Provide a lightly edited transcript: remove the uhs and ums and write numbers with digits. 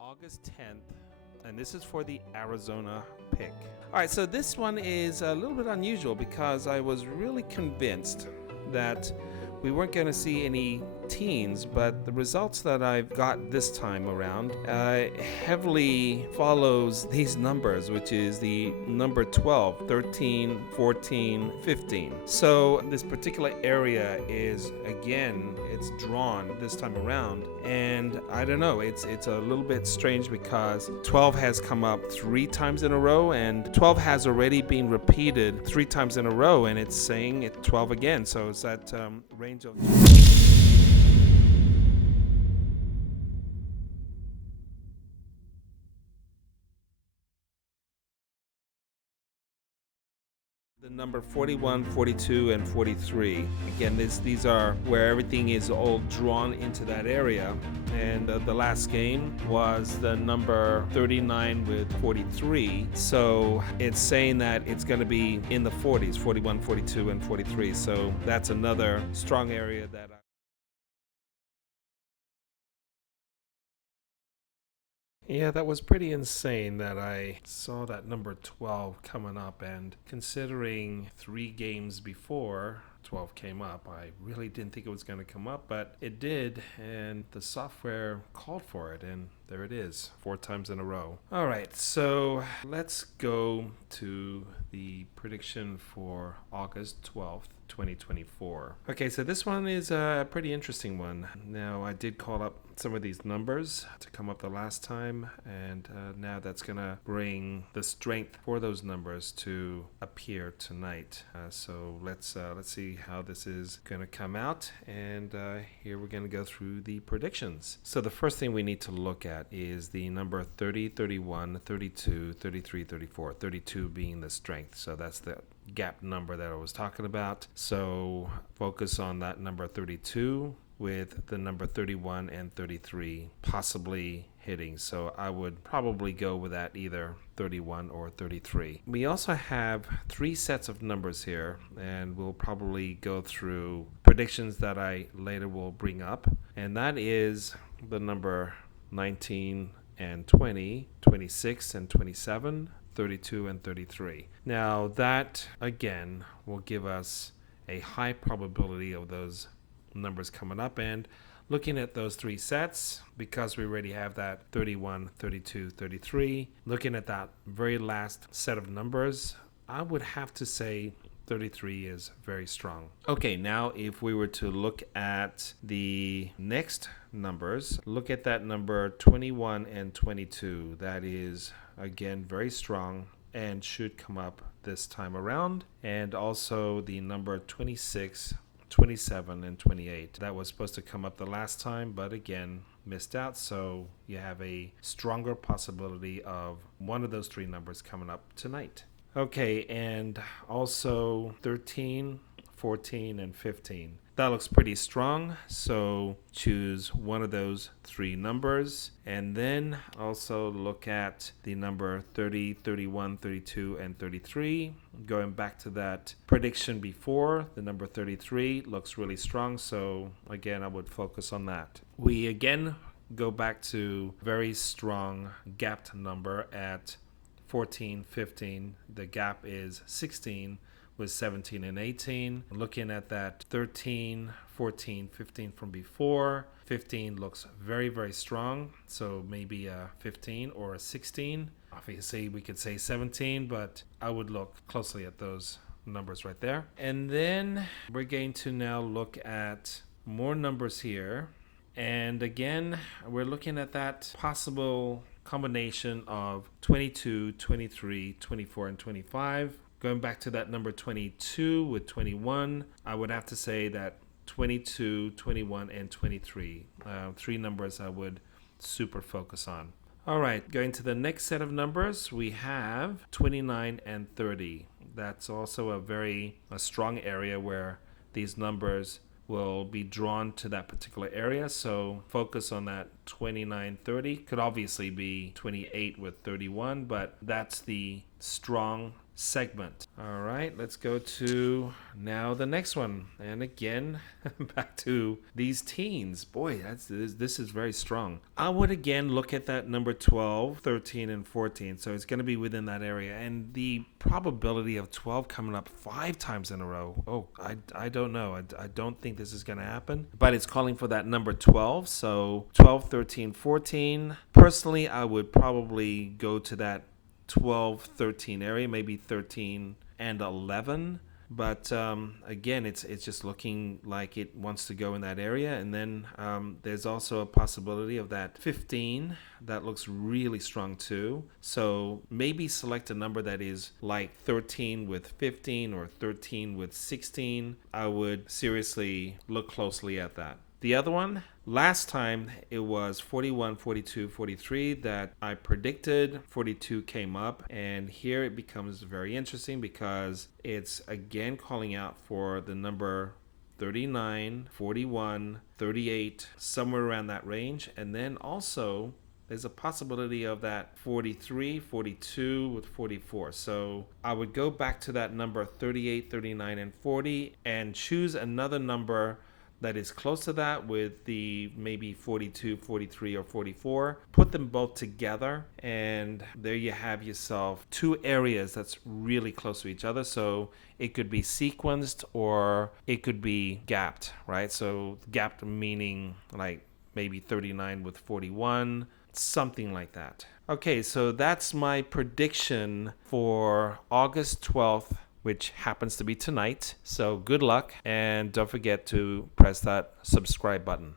August 10th, and this is for the Arizona pick. All right, so this one is a little bit unusual because I was really convinced that we weren't going to see any teens, but the results that I've got this time around heavily follows these numbers, which is the number 12, 13, 14, 15. So this particular area is, again, it's drawn this time around, and I don't know, it's a little bit strange because 12 has come up 3 times in a row, and 12 has already been repeated 3 times in a row, and it's saying it 12 again. So it's that range of the number 41, 42, and 43. Again, these are where everything is all drawn into that area. And the last game was the number 39 with 43. So it's saying that it's going to be in the 40s, 41, 42, and 43. So that's another strong area that Yeah, that was pretty insane that I saw that number 12 coming up, and considering 3 games before 12 came up, I really didn't think it was going to come up, but it did, and the software called for it, and there it is, 4 times in a row. All right, so let's go to the prediction for August 12th. 2024. Okay, so this one is a pretty interesting one. Now, I did call up some of these numbers to come up the last time, and now that's going to bring the strength for those numbers to appear tonight. So let's see how this is going to come out, and here we're going to go through the predictions. So the first thing we need to look at is the number 30, 31, 32, 33, 34, 32 being the strength. So that's the gap number that I was talking about. So focus on that number 32 with the number 31 and 33 possibly hitting. So I would probably go with that, either 31 or 33. We also have 3 sets of numbers here, and we'll probably go through predictions that I later will bring up. And that is the number 19 and 20, 26 and 27, 32 and 33. Now that again will give us a high probability of those numbers coming up, and looking at those 3 sets, because we already have that 31, 32, 33, looking at that very last set of numbers, I would have to say 33 is very strong. Okay, now if we were to look at the next numbers, look at that number 21 and 22. That is again very strong and should come up this time around. And also the number 26, 27, and 28. That was supposed to come up the last time, but again missed out. So you have a stronger possibility of one of those 3 numbers coming up tonight. Okay, and also 13, 14, and 15. That looks pretty strong, so choose one of those 3 numbers. And then also look at the number 30, 31, 32, and 33. Going back to that prediction before, the number 33 looks really strong, so again, I would focus on that. We again go back to very strong gapped number at 14, 15. The gap is 16 with 17 and 18. Looking at that 13, 14, 15 from before, 15 looks very, very strong. So maybe a 15 or a 16. Obviously, we could say 17, but I would look closely at those numbers right there. And then we're going to now look at more numbers here. And again, we're looking at that possible combination of 22, 23, 24, and 25. Going back to that number 22 with 21, I would have to say that 22, 21, and 23. 3 numbers I would super focus on. All right, going to the next set of numbers, we have 29 and 30. That's also a strong area where these numbers will be drawn to that particular area. So focus on that 29, 30. Could obviously be 28 with 31, but that's the strong segment. All right, let's go to now the next one. And again, back to these teens. Boy, this is very strong. I would again look at that number 12, 13, and 14. So it's going to be within that area. And the probability of 12 coming up 5 times in a row. Oh, I don't know. I don't think this is going to happen. But it's calling for that number 12. So 12, 13, 14. Personally, I would probably go to that 12, 13 area, maybe 13 and 11. But again, it's just looking like it wants to go in that area. And then there's also a possibility of that 15. That looks really strong too. So maybe select a number that is like 13 with 15 or 13 with 16. I would seriously look closely at that. The other one, last time it was 41, 42, 43 that I predicted. 42 came up, and here it becomes very interesting because it's again calling out for the number 39, 41, 38, somewhere around that range. And then also there's a possibility of that 43, 42 with 44. So I would go back to that number 38, 39, and 40 and choose another number that is close to that with the maybe 42, 43, or 44. Put them both together, and there you have yourself two areas that's really close to each other. So it could be sequenced or it could be gapped, right? So gapped meaning like maybe 39 with 41, something like that. Okay, so that's my prediction for August 12th, which happens to be tonight. So good luck, and don't forget to press that subscribe button.